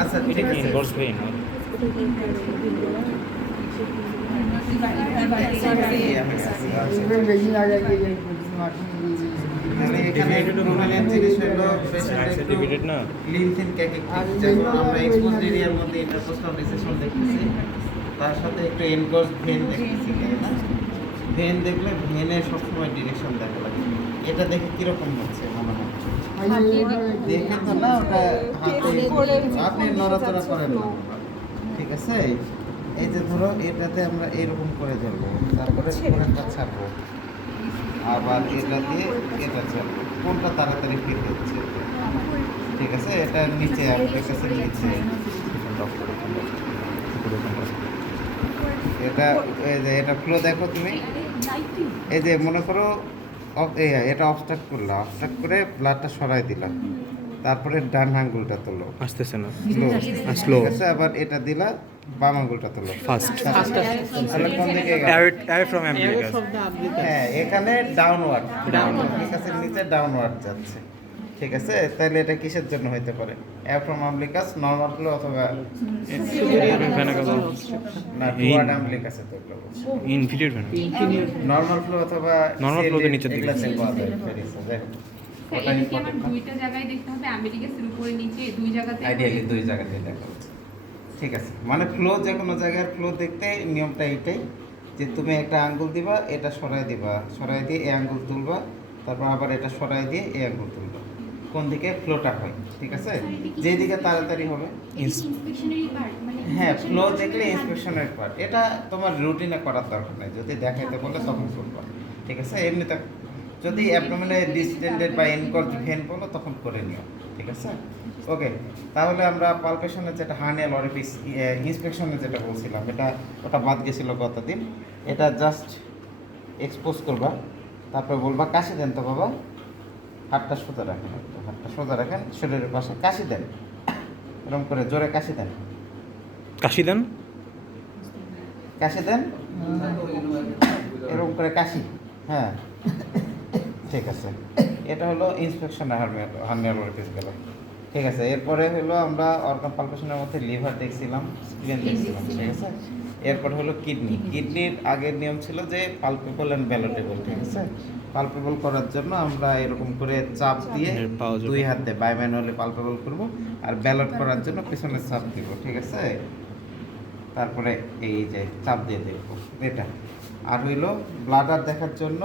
আচ্ছা ঠিক আছে এখানে একটু মেন জিনিস হলো পেশেন্ট না লিমফিন ক্যাটেকটিক যেমন আমরা এক্সপোজড এরিয়ার মধ্যে ইন্টারকোস্টাল রিসেশন দেখতেছি তার সাথে একটু এনগোজ ভেন দেখতেছি না ভেন দেখলে ভেনের সবসময় ডিরেকশন দেখা লাগে এটা দেখে কিরকম হচ্ছে মনে হয় দেখে তো না ওটা আপনি নড়াচড়া করেন না ঠিক আছে এই যে ধরো এটাতে আমরা এরকম করে যাবো তারপরে কোনটা ছাড়বো আবার এটা দিয়ে এটা ছাড়বো কোনটা তাড়াতাড়ি ফিট হচ্ছে ঠিক আছে এটা নিচে আপনার কাছে নিচে এটা এই যে এটা ফ্লো দেখো তুমি এই যে মনে করো এটা অবস্ট্রাক্ট করলা অবস্ট্রাক্ট করে ব্লাডটা সরাই দিলাম তারপরে ডান আঙ্গুলটা তোলো আসতেছে না স্লো ঠিক আছে আবার এটা দিলা বাম আঙ্গুলটা তোলো ফাস্ট তাহলে কোন দিকে অ্যাওয়ে ফ্রম অ্যাম্বলিকাস হ্যাঁ এখানে ডাউনওয়ার্ড অ্যাম্বলিকাসের নিচে ডাউনওয়ার্ড যাচ্ছে ঠিক আছে তাহলে এটা কিসের জন্য হতে পারে অ্যাওয়ে ফ্রম অ্যাম্বলিকাস নরমাল ফ্লো অথবা না টুয়ার্ড অ্যাম্বলিকাসে তো ইনফিরিয়র ভেনা নরমাল ফ্লো অথবা নরমাল ফ্লোতে নিচের দিকে ওটা কি আমার দুইটা জায়গায় দেখতে হবে আমেরিকাসের উপরে নিচে দুই জায়গাতে আইডিয়ালি দুই জায়গাতে দেখা হচ্ছে ঠিক আছে মানে ফ্লো যে কোনো জায়গার ফ্লো দেখতে নিয়মটা এইটাই যে তুমি একটা আঙ্গুল দিবা এটা সরাই দিবা সরাই দিয়ে এই আঙ্গুল তুলবা তারপর আবার এটা সরাই দিয়ে এই আঙ্গুল তুলবা কোন দিকে ফ্লোটা হয় ঠিক আছে যেই দিকে তাড়াতাড়ি হবে হ্যাঁ ফ্লো দেখলে ইন্সপেকশনের পার্ট এটা তোমার রুটিনে করার দরকার নেই যদি দেখাইতে বলে তখন করবা ঠিক আছে এমনিতে যদি অ্যাবডোমিনে ডিসটেন্ডেড বা এনকর্ড ভেন বলো তখন করে নিও ঠিক আছে ওকে তাহলে আমরা পালপেশনের যেটা হার্নিয়াল অরিফিস ইন্সপেকশনে যেটা বলছিলাম এটা ওটা বাদ গেছিলো গতদিন এটা জাস্ট এক্সপোজ করবা তারপরে বলবা কাশি দেন তো বাবা হাতটা সোজা রাখেন হাতটা সোজা রাখেন শরীরের পাশে কাশি দেন এরকম করে জোরে কাশি দেন কাশি দেন কাশি দেন এরকম করে কাশি হ্যাঁ ঠিক আছে এটা হলো ইন্সপেকশন হার্নিয়াল অরিফিস গেল ঠিক আছে এরপরে হলো আমরা অর্গান পালপেশনের মধ্যে লিভার দেখছিলাম স্প্লিন দেখছিলাম ঠিক আছে এরপর হলো কিডনির আগের নিয়ম ছিল যে পালপেবল অ্যান্ড ব্যালোটেবল ঠিক আছে পালপেবল করার জন্য আমরা এরকম করে চাপ দিয়ে দুই হাত দিয়ে বাইম্যানুয়ালি পালপেবল করব আর ব্যালট করার জন্য পিছনে চাপ দিব ঠিক আছে তারপরে এই যে চাপ দিয়ে দেখবো এটা আর হইলো ব্লাডার দেখার জন্য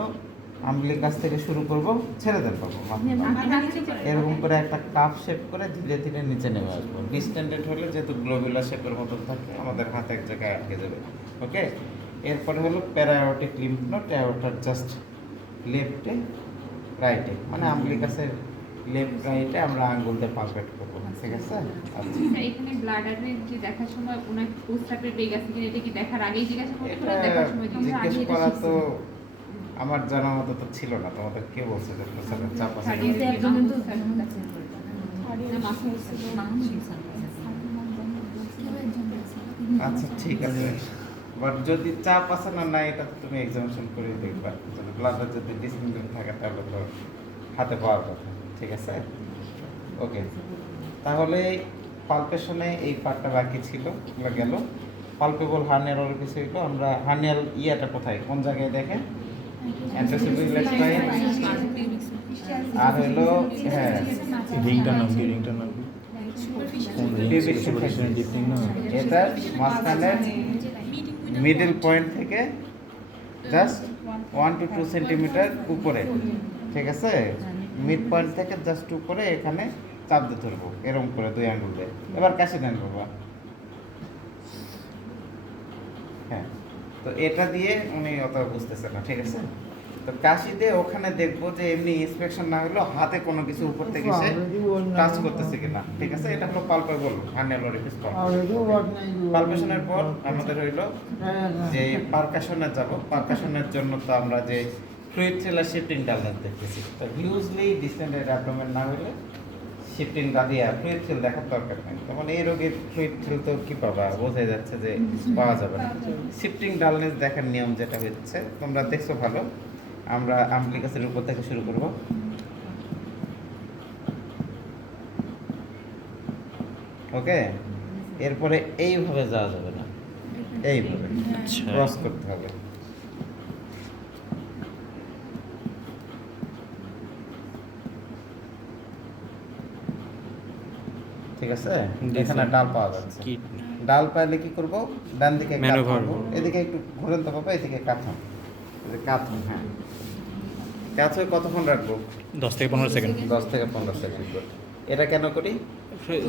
আম্বলিকাস থেকে শুরু করব ছেড়ে দেন পাবো এরকম করে একটা কাপ শেপ করে ধীরে ধীরে নিচে নেমে আসবো ডিস্টেন্ডেড হলে যেহেতু গ্লোবুলার শেপের মতো থাকে আমাদের হাতে এক জায়গায় আটকে যাবে ওকে এরপরে হলো প্যারাঅটিক লিম্ফ নোড অ্যাওর্টার জাস্ট লেফটে রাইটে মানে আম্বলিকাসের লেফট রাইটে আমরা আঙ্গুল দিয়ে পালপেট করবো ঠিক আছে আচ্ছা এখানে ব্লাডারের যে দেখার সময় ওনার প্রস্রাবের বেগ আছে কিনা এটা কি দেখার আগেই জিজ্ঞাসা করতে হবে দেখার সময় জিজ্ঞেস করা তো আমার জানা মতো তো ছিল না তোমাদের কে বলছে যে প্রস্রাবের চাপ আছে আচ্ছা ঠিক আছে বাট যদি চাপ আছে না না এটা তো তুমি এক্সামিনেশন করে দেখবা যদি ব্লাডার যদি ডিসমিউটেড থাকে তাহলে তো হাতে পাওয়ার কথা ঠিক আছে ওকে তাহলে পালপেশনে এই পার্টটা বাকি ছিল এগুলো গেল পালপেবল হার্নিয়াল অরিফিস হইলো আমরা হার্নিয়াল ইয়াটা কোথায় কোন জায়গায় দেখেন অ্যান্টাসিপিউলার স্পাইন আর হলো হ্যাঁ রিংটার নাম এটা মাঝখানে মিডল পয়েন্ট থেকে জাস্ট 1 to 2 সেন্টিমিটার উপরে ঠিক আছে মিড পয়েন্ট থেকে জাস্ট উপরে এখানে চাপ দিয়ে ধরবো এরকম করে দুই আঙ্গুল দিয়ে এবার কাশি দেন বাবা হ্যাঁ তো এটা দিয়ে উনি অত বুঝতেছে না ঠিক আছে তো কাশি দিয়ে ওখানে দেখবো যে এমনি ইন্সপেকশন না হলো হাতে কোনো কিছু উপর থেকে এসে টাচ করতেছে কিনা ঠিক আছে এটা হলো পালপেবল হার্নিয়াল অরিফিস পালপেশনের পর আমাদের হইলো যে পারকাশনে যাব পারকাশনের জন্য তো আমরা যে ফ্লুইড থ্রিলার শিফটিং ডালনেস দেখতেছি তো হিউজলি ডিসটেন্ডেড অ্যাবডোমেন না হলে শিফটিং গাদিয়া ফ্লুইড থ্রিল দেখার দরকার নেই তখন এই রোগের ফ্লুইড থ্রিল তো কী পাবা বোঝা যাচ্ছে যে পাওয়া যাবে না শিফটিং ডালনেস দেখার নিয়ম যেটা হচ্ছে তোমরা দেখছো ভালো আমরা আম্বলিকাসের উপর থেকে শুরু করব। ওকে, এরপরে এইভাবে যাওয়া যাবে না, এইভাবে আচ্ছা ক্রস করতে হবে। ঠিক আছে, জি, এখানে স্যার। ডাল পাওয়া যাচ্ছে। কি ডাল পাইলে কি করব, ডান দিকে কাত Maneuver করব, করব। এদিকে একটু ঘুরেন তো বাবা, এদিকে কাথাম, কাথাম। হ্যাঁ, কাত হয়ে কতক্ষণ রাখবো? 10 থেকে 15 সেকেন্ড 10 থেকে 15 সেকেন্ড। এটা কেন করি?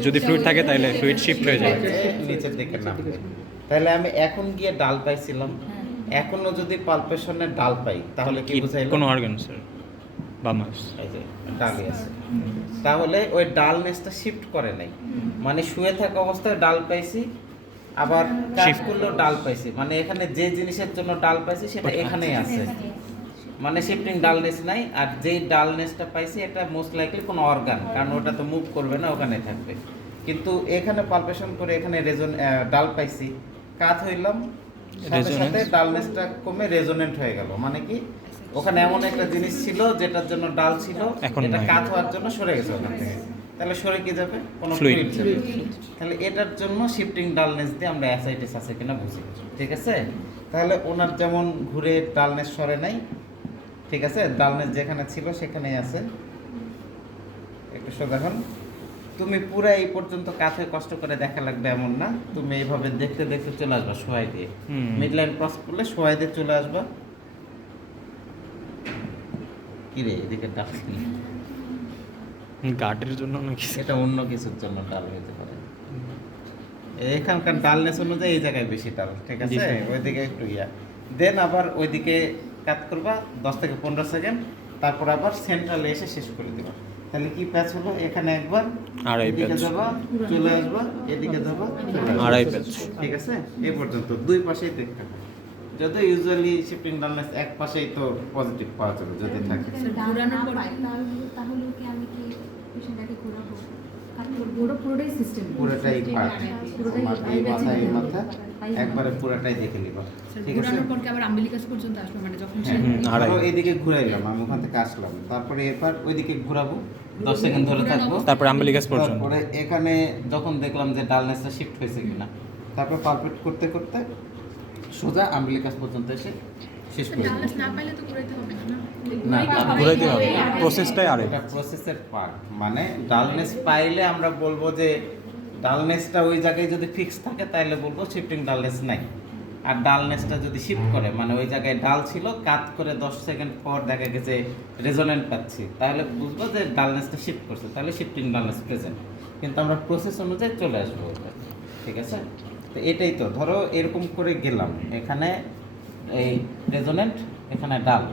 যদি ফ্লুইড থাকে তাহলে ফ্লুইড শিফট হয়ে যায় নিচের দিকে নামবে। তাহলে আমি এখন গিয়ে ডাল পাইছিলাম, এখনো যদি পালপেশনে ডাল পাই তাহলে কি কি বুঝাইলো? কোন অর্গান স্যার বামাস এই যে ডালই আছে, তাহলে ওই ডালনেসটা শিফট করে নাই, মানে শুয়ে থাকা অবস্থায় ডাল পাইছি, আবার কাজ Shift. করলেও ডাল পাইছি, মানে এখানে যে জিনিসের জন্য ডাল পাইছি সেটা এখানেই আছে, মানে শিফটিং ডালনেস নাই। আর যেই ডালনেসটা পাইছি এটা মোস্ট লাইকলি কোনো অর্গান, কারণ ওটা তো মুভ করবে না, ওখানে থাকবে। কিন্তু এখানে পালপেশন করে এখানে ডাল পাইছি, কাত হইলাম, সাথে সাথে Resonance. ডালনেসটা কমে রেজোনেন্ট হয়ে গেল। মানে কি, ওখানে এমন একটা জিনিস ছিল যেটার জন্য ডাল ছিল, এখন এটা নাই। কাত হওয়ার জন্য সরে গেছে ওখান থেকে। তাহলে সরে কি যাবে? কোনো Fluid. ফ্লুইড যাবে। তাহলে এটার জন্য শিফটিং ডালনেস দিয়ে আমরা অ্যাসাইটিস আছে কিনা বুঝি। ঠিক আছে, তাহলে ওনার যেমন ঘুরে ডালনেস সরে নাই, ঠিক আছে, ডালনেস যেখানে ছিল সেখানেই আছে। একটু সোজা হন। তুমি পুরো এই পর্যন্ত কাছে কষ্ট করে দেখা লাগবে এমন না, তুমি এইভাবে দেখতে দেখতে চলে আসবা সোয়াই দিয়ে, হুম। মিড লাইন ক্রস করলে সোয়াই দিয়ে চলে আসবা। কি রে, এদিকে ডাল নেই। গার্ডের জন্য নাকি এটা অন্য কিছুর জন্য ডাল হতে পারে, এখানকার ডালনেস অনুযায়ী এই জায়গায় বেশি ডাল। ঠিক জি, আছে, স্যার। ওইদিকে একটু দেন আবার ওইদিকে কাট করবা 10 থেকে 15 সেকেন্ড, তারপর আবার সেন্ট্রালে এসে শেষ করে দিবা। তাহলে কি প্যাচ হলো? এখানে একবার, আড়াই এদিকে প্যাচ। যাবা, চলে আসবা, এদিকে যাবা, চলে আসবা। আড়াই প্যাচ। ঠিক আছে, এই পর্যন্ত দুই পাশেই দেখতে হবে। যদিও ইউজুয়ালি শিফটিং ডালনেস এক পাশেই তো পজিটিভ পাওয়া যাবে যদি থাকে। ঘোরানোর পর তাহলে কি আমি কি পেশেন্টটাকে ঘোরাবো? পুরোটাই সিস্টেম, পুরোটাই পার্ট, পুরোটাই তোমার এই মাথা এই মাথা একবারে পুরোটাই দেখে নিবা। ঠিক আছে, ঘোরানোর পর কি আবার আম্বিলিকাস পর্যন্ত আসবে, মানে যখন সে হ্যাঁ, আড়াই। ধরো এইদিকে ঘুরাইলাম, আমি ওখান থেকে আসলাম, তারপরে এবার ওইদিকে ঘোরাবো, 10 সেকেন্ড ধরে থাকবো, তারপর আম্বিলিকাস পর্যন্ত তারপরে এখানে যখন দেখলাম যে ডালনেসটা শিফট হয়েছে কিনা, তারপর পালপেট করতে করতে সোজা আম্বিলিকাস পর্যন্ত এসে শেষ করে ডালনেস দিবো। না পাইলে তো ঘুরাইতে হবে না। না, ঘুরাইতে হবে, প্রসেসটাই আরেক। এটা প্রসেসের পার্ট, মানে ডালনেস পাইলে আমরা বলবো যে ডালনেসটা ওই জায়গায় যদি ফিক্স থাকে তাহলে বলবো শিফটিং ডালনেস নাই। আর ডালনেসটা যদি শিফট করে, মানে ওই জায়গায় ডাল ছিল, কাট করে 10 সেকেন্ড পর দেখা গেছে রেজোনেন্ট পাচ্ছি, তাহলে বুঝবো যে ডালনেসটা শিফট করছে, তাহলে শিফটিং ডালনেস প্রেজেন্ট। কিন্তু আমরা প্রসেস অনুযায়ী চলে আসবো ওটা। ঠিক আছে, তো এটাই তো ধরো এরকম করে গেলাম, এখানে এই রেজোনেন্ট, এখানে ডাল,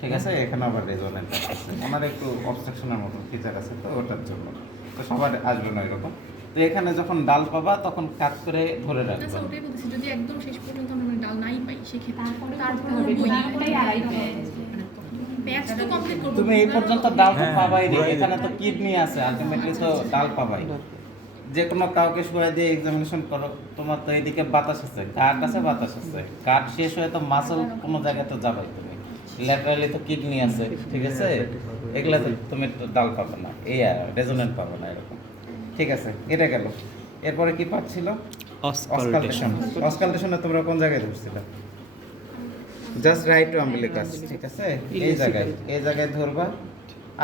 ঠিক আছে, এখানে আবার রেজোনেন্ট আছে, আমার একটু অবস্ট্রাকশনের মতো ফিচার আছে, তো ওটার জন্য তো সবার আসবে না এরকম। তো এখানে যখন ডাল পাবা তখন কাট করে ধরে না রাখবা। স্যার, ওটাই বলতেছি, যদি একদম শেষ পর্যন্ত আমরা মানে ডাল নাই পাই সেক্ষেত্রে তারপরে তারপরেই আড়াই প্যাচ। মানে প্যাচ তো কমপ্লিট করবো। তুমি এই পর্যন্ত ডাল তো হ্যাঁ, পাবাই রে, ঘুরাই এখানে দিবে। তো কিডনি আছে, আলটিমেটলি তো ডাল পাবাই। যে কোনো কাউকে শুয়ে দিয়ে এক্সামিনেশন করো, তোমার তো এইদিকে বাতাস আছে, গার্ড আছে, বাতাস আছে, গার্ড শেষ হয়ে তো মাসল কোনো জায়গায় তো যাবাই তুমি, ল্যাটারালি তো কিডনি আছে, ঠিক আছে, এগুলাতে তুমি তো ডাল পাবে না, এই রেজোনেন্ট পাবে না এরকম। ঠিক আছে, এটা গেল। এরপরে কি পার্ট ছিল? অসকালটেশন। অসকালটেশনে তোমরা কোন জায়গায় ধরছিলে? Just right to umbilicus. ঠিক আছে, এই জায়গায় ধরবা।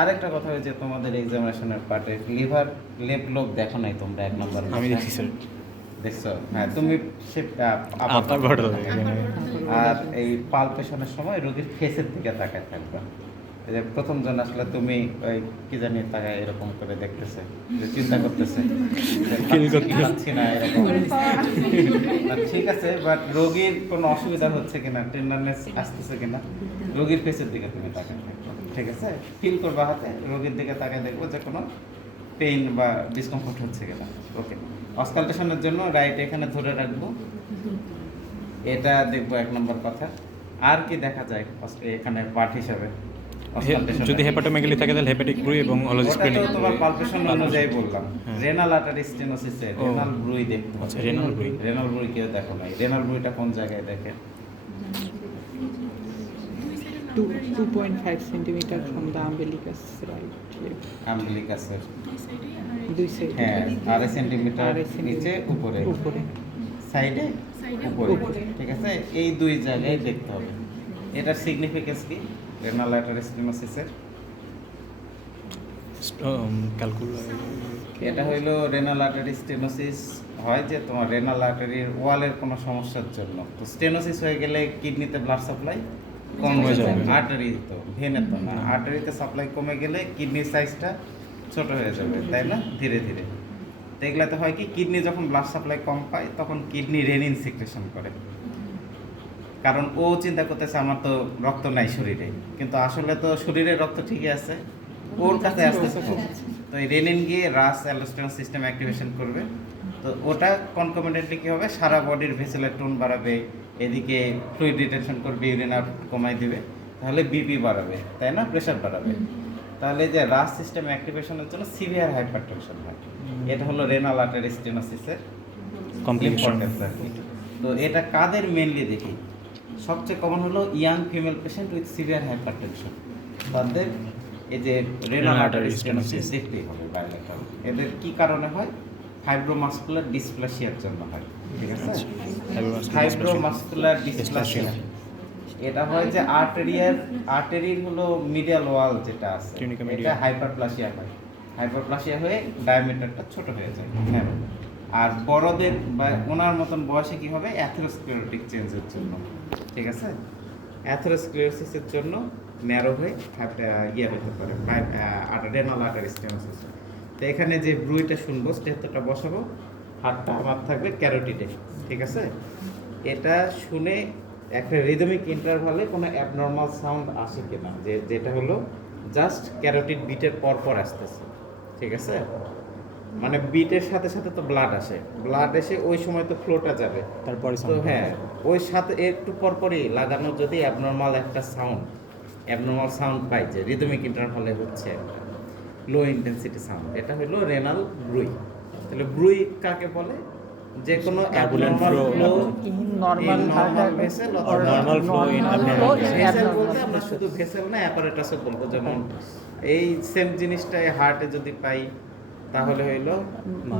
আরেকটা কথা হয়েছে তোমাদের এক্সামিনেশনের পার্টে, লিভার লেফট লোব দেখো নাই তোমরা 1 নম্বর? আমি দেখছি স্যার দেখছো? হ্যাঁ, তুমি সে আপার বড় আর এই পালপেশনের সময় রোগীর ফেসের দিকে তাকায় থাকবা। এই যে প্রথম জন আসলে তুমি ওই কি জানি তাকায় এরকম করে দেখতেছে, যে চিন্তা করতেছে যে Feel করতেছে। পাচ্ছি না এরকম। না, ঠিক আছে, বাট রোগীর কোনো অসুবিধা হচ্ছে কিনা, টেন্ডারনেস আসতেছে কিনা, রোগীর ফেসের দিকে তুমি তাকায় থাকবা। ঠিক আছে, ফিল করবা হাতে, রোগীর দিকে তাকায় দেখবো যে কোনো পেইন বা ডিসকমফোর্ট হচ্ছে কিনা। ওকে, অসকালটেশনের জন্য রাইট এখানে ধরে রাখবো, এটা দেখবো 1 নম্বর কথা। আর কি দেখা যায় এখানে পার্ট হিসাবে? যদি হেপাটোমেগালি থাকে তাহলে হেপাটিক ব্রুই এবং হলোজি স্ক্রিনিং। ওটা তো তোমার পালপেশন অনুযায়ী বললাম। হ্যাঁ। রেনাল আর্টারি স্টেনোসিসে ও। রেনাল ব্রুই দেখতে হবে। আচ্ছা, রেনাল ব্রুই। রেনাল ব্রুই কেউ দেখো নাই? রেনাল ব্রুইটা কোন জায়গায় দেখে? 2.5 centimeter from the umbilicus, right here. আমবিলিকাসের দুই সাইডে আর দুই সাইড হ্যাঁ 2.5 সেন্টিমিটার আড়াই নিচে সেন্টিমিটার উপরে উপরে সাইডে সাইডে উপরে উপরে। ঠিক আছে, এই দুই জায়গায় দেখতে হবে। এটার সিগনিফিকেন্স কি রেনাল আর্টারি স্টেনোসিসের? ক্যালকুলার এটা হইলো রেনাল আর্টারি স্টেনোসিস হয় যে তোমার রেনাল আর্টারির ওয়ালের কোনো সমস্যার জন্য। তো স্টেনোসিস হয়ে গেলে কিডনিতে ব্লাড সাপ্লাই কম হয়ে যাবে, আর্টারি তো ভেনে তো না, আর্টারিতে সাপ্লাই কমে গেলে কিডনির সাইজটা ছোট হয়ে যাবে, তাই না? ধীরে ধীরে তো এগুলাতে হয় কি, কিডনি যখন ব্লাড সাপ্লাই কম পায় তখন কিডনি রেনিন সিক্রেশন করে, কারণ ও চিন্তা করতেছে আমার তো রক্ত নাই শরীরে, কিন্তু আসলে তো শরীরে রক্ত ঠিকই আছে, ওর কাছে আসতেছে কম। তো এই রেনিন গিয়ে রাস অ্যালোস্টেরন সিস্টেম অ্যাক্টিভেশন করবে। তো ওটা কনকমিনেন্টলি কী হবে, সারা বডির ভেসেলের টোন বাড়াবে, এদিকে ফ্লুইড রিটেনশন করবে, ইউরিন আউট কমাই দিবে, তাহলে বিপি বাড়াবে, তাই না? প্রেশার বাড়াবে। তাহলে যে রাস সিস্টেম অ্যাক্টিভেশনের জন্য সিভিয়ার হাইপারটেনশন হয়। এটা হলো রেনাল আর্টারি স্টেনোসিসের কমপ্লিকেশন। ইম্পর্টেন্স আর কি। তো এটা কাদের মেনলি দেখি, সবচেয়ে কমন হলো young female patient with severe hypertension, তাদের এই যে রেনাল আর্টারি স্টেনোসিস দেখতেই হবে বায়োলেটারাল। এদের কি কারণে হয়? ফাইব্রোমাসকুলার ডিসপ্লাসিয়ার জন্য হয়, ঠিক আছে? ফাইব্রোমাসকুলার ডিসপ্লাসিয়া এটা হয় যে আর্টারির হলো মিডিয়াল ওয়াল যেটা আছে, Tunica media। এটা হাইপারপ্লাসিয়া হয়। হাইপারপ্লাসিয়া হয়ে ডায়ামিটারটা ছোট হয়ে যায়, হ্যাঁ। আর বড়দের বা ওনার মতন বয়সে কি হবে, অ্যাথেরোস্ক্লেরোটিক চেঞ্জের জন্য, ঠিক আছে? অ্যাথেরোস্ক্লেরোসিসের জন্য ন্যারো হয়ে ইয়ে হতে পারে রেনাল আর্টারি স্টেনোসিস। তো এখানে যে ব্রুইটা শুনবো, স্টেথোটা বসাবো, হাতটা আমার থাকবে ক্যারোটিডে, ঠিক আছে? এটা শুনে একটা রিদমিক ইন্টারভালে কোনো অ্যাবনর্মাল সাউন্ড আসে কিনা, যেটা হলো জাস্ট ক্যারোটিড বিটের পর পর আসতেছে, ঠিক আছে? মানে বিটের সাথে সাথে তো ব্লাড আসে, ব্লাড এসে ওই সময় তো ফ্লোটা যাবে, তারপরে তো হ্যাঁ ওই সাথে একটু পরপরই লাগানো যদি অ্যাবনর্মাল একটা সাউন্ড পাই, যে রিদমিক ইন্টারভালে হচ্ছে একটা লো ইন্টেন্সিটি সাউন্ড, এটা হলো রেনাল ব্রুই। তাহলে ব্রুই কাকে বলে? যে কোনো abnormal flow normal normal vessel or normal flow in abnormal vessel বলতে আমরা শুধু ভেসেল না অ্যাপারেটাসও বলবো। যেমন এই সেম জিনিসটাই হার্টে যদি পাই তাহলে হইলো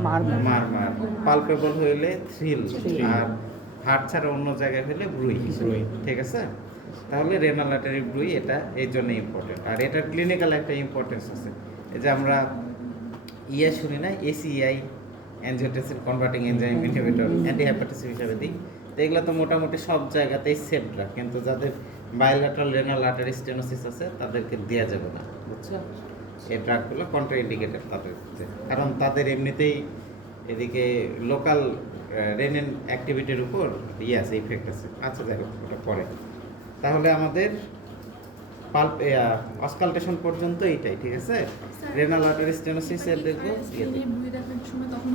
মারমার, পালপেবল হইলে থ্রিল, আর হার্ট ছাড়া অন্য জায়গায় হইলে ব্রুই, ঠিক আছে? তাহলে রেনাল আর্টারি ব্রুই এটা এই জন্য ইম্পর্টেন্ট। আর এটার ক্লিনিক্যাল একটা ইম্পর্টেন্স আছে, এই যে আমরা শুনি না, ACI angiotensin converting enzyme inhibitor antihypertensive হিসেবে দিই। তো এগুলো তো মোটামুটি সব জায়গাতেই সেফ ড্রাগ, কিন্তু যাদের বায়োলেটারাল রেনাল আর্টারি স্টেনোসিস আছে তাদেরকে দেওয়া যাবে না, বুঝছো? এই ড্রাগগুলো কন্ট্রাইন্ডিকেটেড তাদের ক্ষেত্রে, কারণ তাদের এমনিতেই এদিকে লোকাল রেনিন অ্যাক্টিভিটির উপর আছে, ইফেক্ট আছে। আচ্ছা যাই হোক, ওটা পরে। তাহলে আমাদের অসকালটেশন পর্যন্ত এইটাই, ঠিক আছে? রেনাল আর্টারি স্টেনোসিসের দেখবো বই দেখার সময় তখন